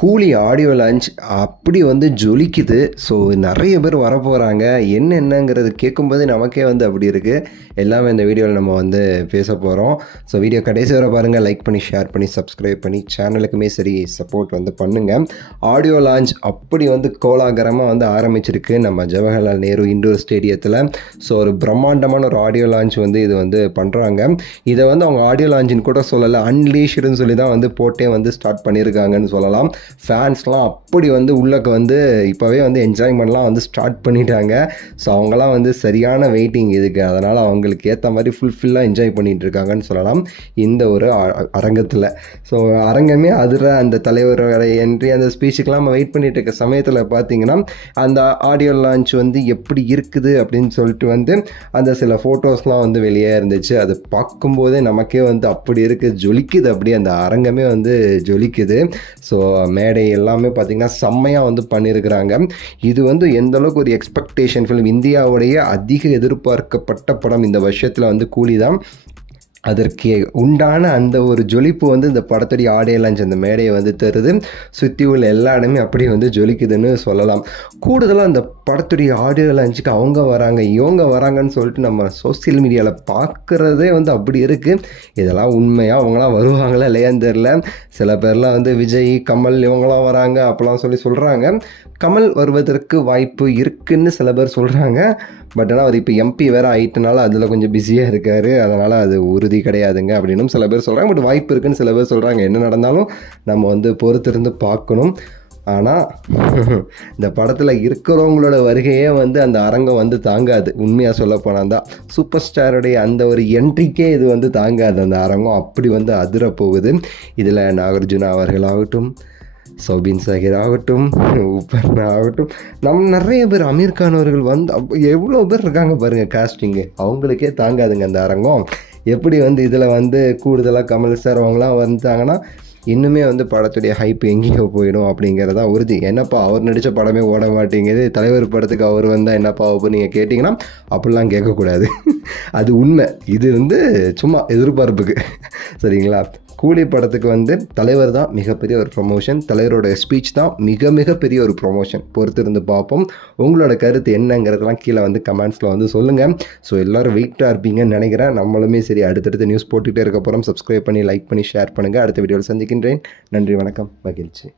கூலி audio launch அப்படி வந்து ஜொலிக்குது. ஸோ நிறைய பேர் வரப்போகிறாங்க. என்னங்கிறது கேட்கும்போது நமக்கே வந்து அப்படி இருக்குது. எல்லாமே இந்த வீடியோவில் நம்ம வந்து பேச போகிறோம். ஸோ வீடியோ கடைசி வரை பாருங்கள். லைக் பண்ணி ஷேர் பண்ணி சப்ஸ்கிரைப் பண்ணி சேனலுக்குமே சரி சப்போர்ட் வந்து பண்ணுங்கள். ஆடியோ லான்ச் அப்படி வந்து கோலாகலமாக வந்து ஆரம்பிச்சிருக்கு நம்ம ஜவஹர்லால் நேரு இண்டோர் ஸ்டேடியத்தில். ஸோ ஒரு பிரம்மாண்டமான ஒரு ஆடியோ லான்ச் வந்து இது வந்து பண்ணுறாங்க. இதை வந்து அவங்க ஆடியோ லான்ச்சின்னு கூட சொல்லலை, அன்லீஷ்டுன்னு சொல்லி தான் வந்து போட்டே வந்து ஸ்டார்ட் பண்ணியிருக்காங்கன்னு சொல்லலாம். ஃபேன்ஸ்லாம் அப்படி வந்து உள்ளக்க வந்து இப்போவே வந்து என்ஜாய்மெண்ட்லாம் வந்து ஸ்டார்ட் பண்ணிட்டாங்க. ஸோ அவங்களாம் வந்து சரியான வெயிட்டிங் இதுக்கு. அதனால் அவங்களுக்கு ஏற்ற மாதிரி ஃபுல்ஃபில்லாக என்ஜாய் பண்ணிகிட்டு இருக்காங்கன்னு சொல்லலாம் இந்த ஒரு அரங்கத்தில். ஸோ அரங்கமே அதில் அந்த தலைவரோட என்ட்ரி அந்த ஸ்பீச்சுக்கெலாம் நம்ம வெயிட் பண்ணிகிட்டு இருக்க சமயத்தில் பார்த்திங்கன்னா அந்த ஆடியோ லான்ச் வந்து எப்படி இருக்குது அப்படின்னு சொல்லிட்டு வந்து அந்த சில ஃபோட்டோஸ்லாம் வந்து வெளியே இருந்துச்சு. அது பார்க்கும்போதே நமக்கே வந்து அப்படி இருக்குது, ஜொலிக்குது. அப்படியே அந்த அரங்கமே வந்து ஜொலிக்குது. ஸோ மேடை எல்லாமே பார்த்திங்கன்னா செம்மையாக வந்து பண்ணியிருக்கிறாங்க. இது வந்து எந்தளவுக்கு ஒரு எக்ஸ்பெக்டேஷன் ஃபிலிம், இந்தியாவுடைய அதிக எதிர்பார்க்கப்பட்ட படம் இந்த வருஷத்தில் வந்து கூலி தான். அதற்கு உண்டான அந்த ஒரு ஜொலிப்பு வந்து இந்த படத்துடைய ஆடியோ லான்ச் அந்த மேடையை வந்து தருது. சுற்றி உள்ள எல்லா இடமே அப்படியே வந்து ஜொலிக்குதுன்னு சொல்லலாம். கூடுதலாக அந்த படத்துடைய ஆடியோ லான்ச்சுக்கு அவங்க வராங்க இவங்க வராங்கன்னு சொல்லிட்டு நம்ம சோசியல் மீடியாவில் பார்க்குறதே வந்து அப்படி இருக்குது. இதெல்லாம் உண்மையாக அவங்களாம் வருவாங்களா இல்லையான்னு தெரில. சில பேர்லாம் வந்து விஜய், கமல் இவங்களாம் வராங்க அப்போலாம் சொல்கிறாங்க. கமல் வருவதற்கு வாய்ப்பு இருக்குதுன்னு சில பேர் சொல்கிறாங்க. பட் ஆனால் அவர் இப்போ எம்பி வேறு ஆகிட்டனால அதில் கொஞ்சம் பிஸியாக இருக்கார். அதனால் அது உறுதி கிடையாதுங்க அப்படின்னும் சில பேர் சொல்கிறாங்க. பட் வாய்ப்பு இருக்குதுன்னு சில பேர் சொல்கிறாங்க. என்ன நடந்தாலும் நம்ம வந்து பொறுத்திருந்து பார்க்கணும். ஆனால் இந்த படத்தில் இருக்கிறவங்களோட வருகையே வந்து அந்த அரங்கம் வந்து தாங்காது. உண்மையாக சொல்ல போனால் தான் சூப்பர் ஸ்டாருடைய அந்த ஒரு என்ட்ரிக்கே இது வந்து தாங்காது. அந்த அரங்கம் அப்படி வந்து அதிர போகுது. இதில் நாகார்ஜுனா அவர்களாகட்டும், சௌபின் சாகிர் ஆகட்டும், உப்பர்னா ஆகட்டும், நிறைய பேர், அமீர் கான் அவர்கள் வந்து எவ்வளோ பேர் இருக்காங்க பாருங்கள் காஸ்டிங்கு. அவங்களுக்கே தாங்காதுங்க அந்த அரங்கம். எப்படி வந்து இதில் வந்து கூடுதலாக கமல் சார் அவங்களாம் வந்துட்டாங்கன்னா இன்னுமே வந்து படத்துடைய ஹைப் எங்கேயோ போயிடும் அப்படிங்கிறதா உறுதி. என்னப்பா அவர் நடித்த படமே ஓட மாட்டேங்குது, தலைவர் படத்துக்கு அவர் வந்தால் என்னப்பா ஆகும் நீங்கள் கேட்டிங்கன்னா அப்படிலாம் கேட்கக்கூடாது. அது உண்மை. இது வந்து சும்மா எதிர்பார்ப்புக்கு. சரிங்களா? கூலி படத்துக்கு வந்து தலைவர் தான் மிகப்பெரிய ஒரு ப்ரொமோஷன். தலைவரோட ஸ்பீச் தான் மிக மிக பெரிய ஒரு ப்ரொமோஷன். பொறுத்திருந்து பார்ப்போம். உங்களோட கருத்து என்னங்கிறதெல்லாம் கீழே வந்து கமெண்ட்ஸில் வந்து சொல்லுங்கள். ஸோ எல்லோரும் வெயிட்டாக இருப்பீங்கன்னு நினைக்கிறேன். நம்மளுமே சரி அடுத்தடுத்து நியூஸ் போட்டுகிட்டே இருக்க போகிறோம். சப்ஸ்கிரைப் பண்ணி லைக் பண்ணி ஷேர் பண்ணுங்கள். அடுத்த வீடியோவில் சந்திக்கின்றேன். நன்றி, வணக்கம், மகிழ்ச்சி.